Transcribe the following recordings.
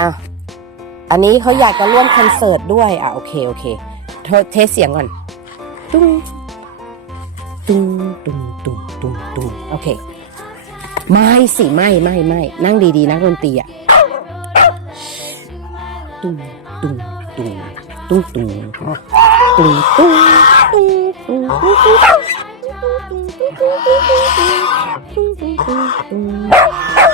อะอันนี้เขาอยากจะร่วมคอนเสิร์ตด้วย อะโอเคโอเคเธอเทสเสียงก่อน ตุ้งตุ้งตุ้งตุ้งตุ้งตุ้งโอเค ไม่สิไม่ไม่ไม่นั่งดีๆนักดนตรีอะตุ้งตุ้งตุ้งตุ้งตุ้งตุ้งตุ้งตุ้งตุ้งตุ้งตุ้ง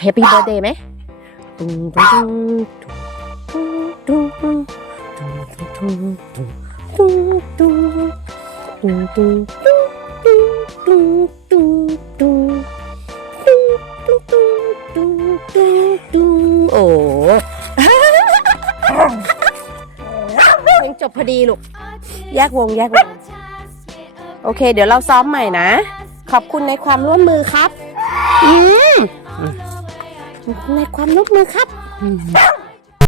แฮปปี้เบิร์ดเดย์ไหมโอ้เพลงจบพอดีลูก แยกวงแยกวง โอเค เดี๋ยวเราซ้อมใหม่นะ ขอบคุณในความร่วมมือครับ อืม ในความร่วมมือครับ